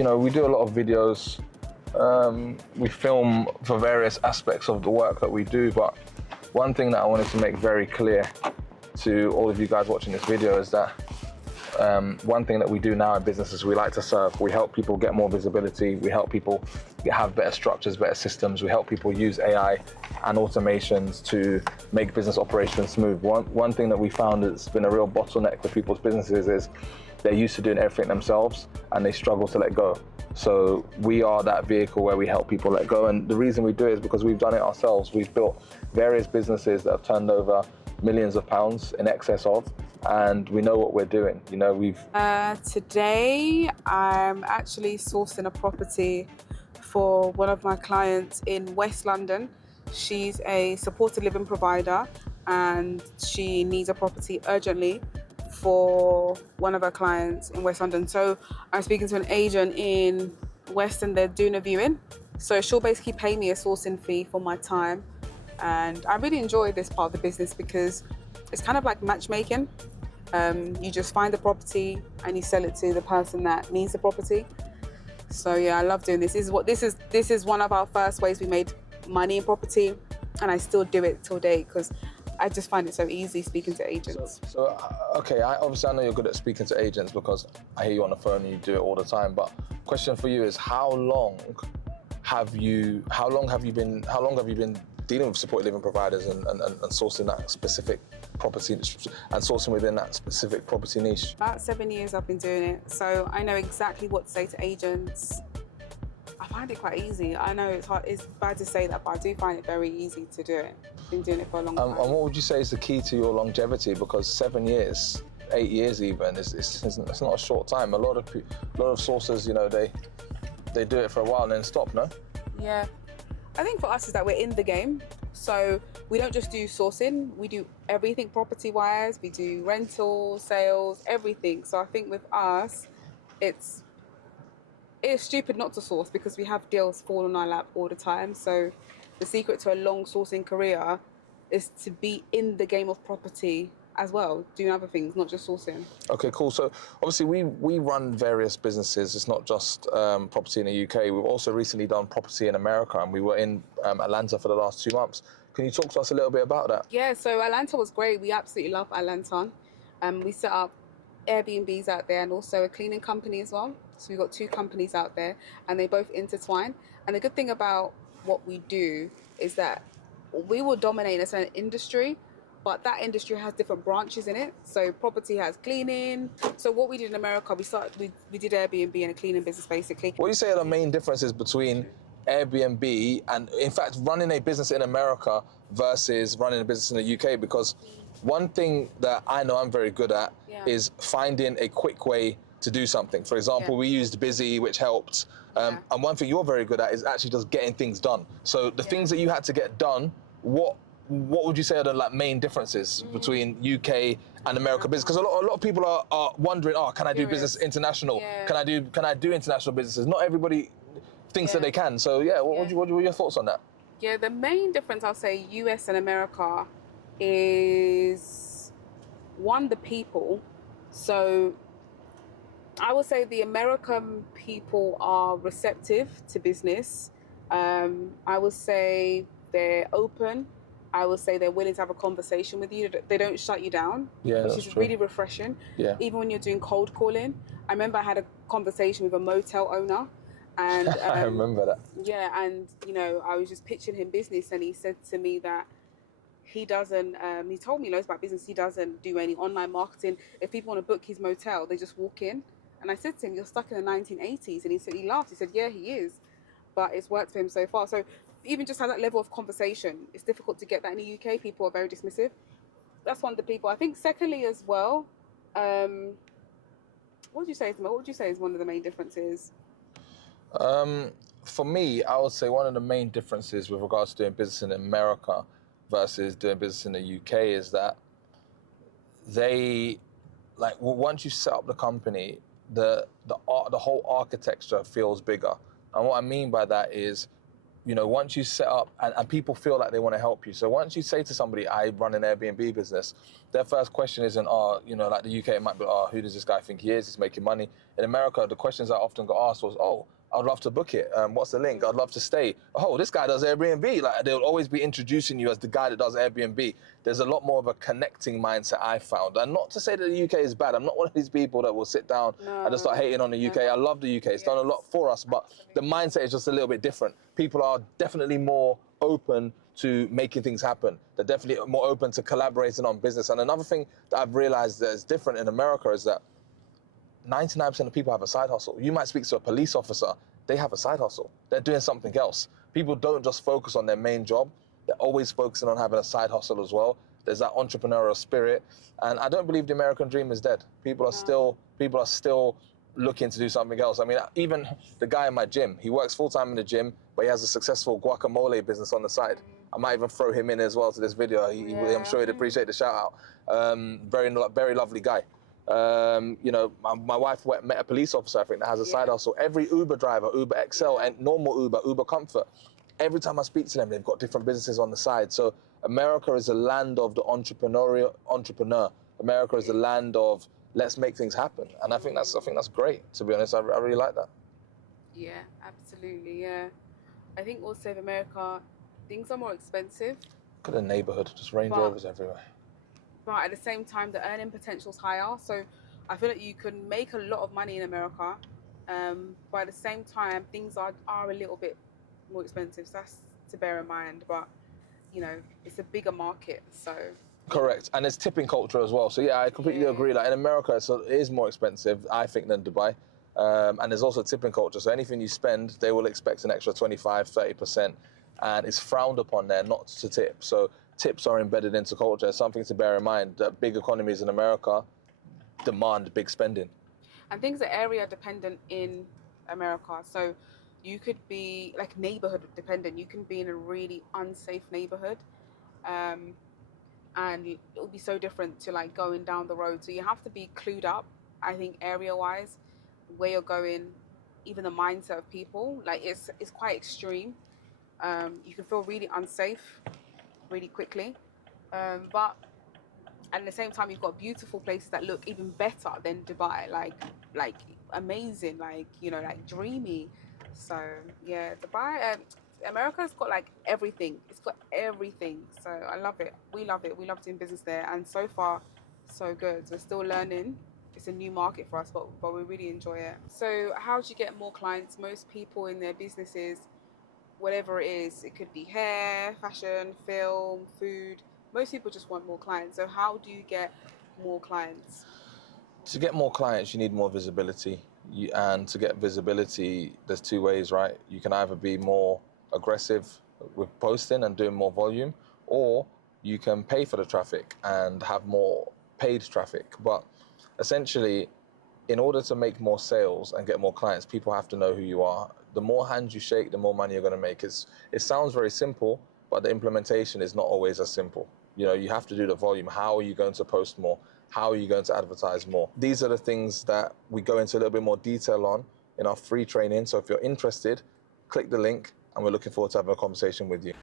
You know, we do a lot of videos. We film for various aspects of the work that we do, but one thing that I wanted to make very clear to all of you guys watching this video is that one thing that we do now in business is we like to serve. We help people get more visibility. We help people have better structures, better systems. We help people use AI and automations to make business operations smooth. One thing that we found that's been a real bottleneck for people's businesses is they're used to doing everything themselves and they struggle to let go. So we are that vehicle where we help people let go. And the reason we do it is because we've done it ourselves. We've built various businesses that have turned over millions of pounds in excess of, and we know what we're doing. You know, Today, I'm actually sourcing a property for one of my clients in West London. She's a supported living provider and she needs a property urgently for one of her clients in West London. So I'm speaking to an agent in West and they're doing a viewing. So she'll basically pay me a sourcing fee for my time. And I really enjoy this part of the business because it's kind of like matchmaking. You just find the property and you sell it to the person that needs the property. So yeah, I love doing this. This is one of our first ways we made money in property, and I still do it till date because I just find it so easy speaking to agents. Okay, obviously I know you're good at speaking to agents because I hear you on the phone and you do it all the time. But question for you is, how long have you been dealing with supported living providers and sourcing that specific property and sourcing within that specific property niche? About 7 years I've been doing it, so I know exactly what to say to agents. I find it quite easy. I know it's bad to say that, but I do find it very easy to do it. I've been doing it for a long time. And what would you say is the key to your longevity? Because 7 years, 8 years even, it's not a short time. A lot of sources, you know, they do it for a while and then stop, no? Yeah. I think for us is that we're in the game. So we don't just do sourcing, we do everything property-wise. We do rentals, sales, everything. So I think with us, it's stupid not to source because we have deals fall on our lap all the time. So the secret to a long sourcing career is to be in the game of property as well, doing other things, not just sourcing. Okay, cool. So obviously we run various businesses. It's not just property in the UK. We've also recently done property in America, and we were in Atlanta for the last 2 months. Can you talk to us a little bit about that? Yeah, so Atlanta was great. We absolutely love Atlanta. We set up Airbnbs out there and also a cleaning company as well. So we've got 2 companies out there and they both intertwine. And the good thing about what we do is that we will dominate a certain industry, but that industry has different branches in it. So property has cleaning. So what we did in America, we did Airbnb and a cleaning business basically. What do you say are the main differences between Airbnb and, in fact, running a business in America versus running a business in the UK? Because one thing that I know I'm very good at is finding a quick way to do something. For example, we used Busy, which helped. And one thing you're very good at is actually just getting things done. So the things that you had to get done, what would you say are the main differences between UK and America business? Because a lot of people are wondering, can I do business international? Can I do international businesses? Not everybody thinks that they can. So what are your thoughts on that? Yeah, the main difference I'll say US and America is one, the people. So I would say the American people are receptive to business. I would say they're open. I would say they're willing to have a conversation with you. They don't shut you down, which is really refreshing. Yeah. Even when you're doing cold calling. I remember I had a conversation with a motel owner. And I remember that. Yeah, and you know, I was just pitching him business and he said to me that he doesn't, he told me loads about business. He doesn't do any online marketing. If people want to book his motel, they just walk in. And I said to him, you're stuck in the 1980s. And he laughed. He said, yeah, he is. But it's worked for him so far. So even just have that level of conversation, it's difficult to get that in the UK. People are very dismissive. That's one of the people. I think secondly as well, what would you say is one of the main differences? For me, I would say one of the main differences with regards to doing business in America versus doing business in the UK is that once you set up the company, the whole architecture feels bigger. And what I mean by that is you know, once you set up and people feel like they want to help you. So once you say to somebody, I run an Airbnb business, their first question isn't, oh, you know, like the UK, it might be, oh, who does this guy think he is? He's making money. In America, the questions I often got asked was, oh, I'd love to book it. What's the link? I'd love to stay. Oh, this guy does Airbnb. Like, they'll always be introducing you as the guy that does Airbnb. There's a lot more of a connecting mindset I found. And not to say that the UK is bad. I'm not one of these people that will sit down and just start hating on the UK. I love the UK. It's done a lot for us, but the mindset is just a little bit different. People are definitely more open to making things happen. They're definitely more open to collaborating on business. And another thing that I've realized that is different in America is that 99% of people have a side hustle. You might speak to a police officer, they have a side hustle. They're doing something else. People don't just focus on their main job, they're always focusing on having a side hustle as well. There's that entrepreneurial spirit. And I don't believe the American dream is dead. People are still looking to do something else. I mean, even the guy in my gym, he works full-time in the gym, but he has a successful guacamole business on the side. I might even throw him in as well to this video. I'm sure he'd appreciate the shout out. Very lovely guy. You know, my wife met a police officer, I think, that has a side hustle. Every Uber driver, Uber XL and normal Uber Comfort, every time I speak to them, they've got different businesses on the side. So America is a land of the entrepreneur. America is a land of let's make things happen. And I think that's great, to be honest. I really like that. Yeah, absolutely, yeah. I think also in America, things are more expensive. Look at the neighborhood, just Range Rovers everywhere. But at the same time, the earning potential's higher. So I feel like you can make a lot of money in America. But at the same time, things are a little bit more expensive. So that's to bear in mind. But, you know, it's a bigger market, so... Correct, and there's tipping culture as well. So yeah, I completely agree. Like in America, it is more expensive, I think, than Dubai. And there's also tipping culture. So anything you spend, they will expect an extra 25, 30%. And it's frowned upon there not to tip. So tips are embedded into culture. It's something to bear in mind that big economies in America demand big spending. And things are area dependent in America. So you could be like neighborhood dependent. You can be in a really unsafe neighborhood. And it will be so different to like going down the road. So you have to be clued up, I think, area-wise, where you're going, even the mindset of people. Like it's quite extreme. You can feel really unsafe really quickly. But at the same time, you've got beautiful places that look even better than Dubai, like amazing, like, you know, like dreamy. So yeah, Dubai, America's got like everything. It's got everything. So I love it. We love it. We love doing business there. And so far, so good. We're still learning. It's a new market for us, but we really enjoy it. So how do you get more clients? Most people in their businesses, whatever it is, it could be hair, fashion, film, food. Most people just want more clients. So how do you get more clients? To get more clients, you need more visibility. And to get visibility, there's two ways, right? You can either be more aggressive with posting and doing more volume, or you can pay for the traffic and have more paid traffic. But essentially, in order to make more sales and get more clients, people have to know who you are. The more hands you shake, the more money you're going to make. It sounds very simple, but the implementation is not always as simple. You know, you have to do the volume. How are you going to post more? How are you going to advertise more? These are the things that we go into a little bit more detail on in our free training. So if you're interested, click the link, and we're looking forward to having a conversation with you.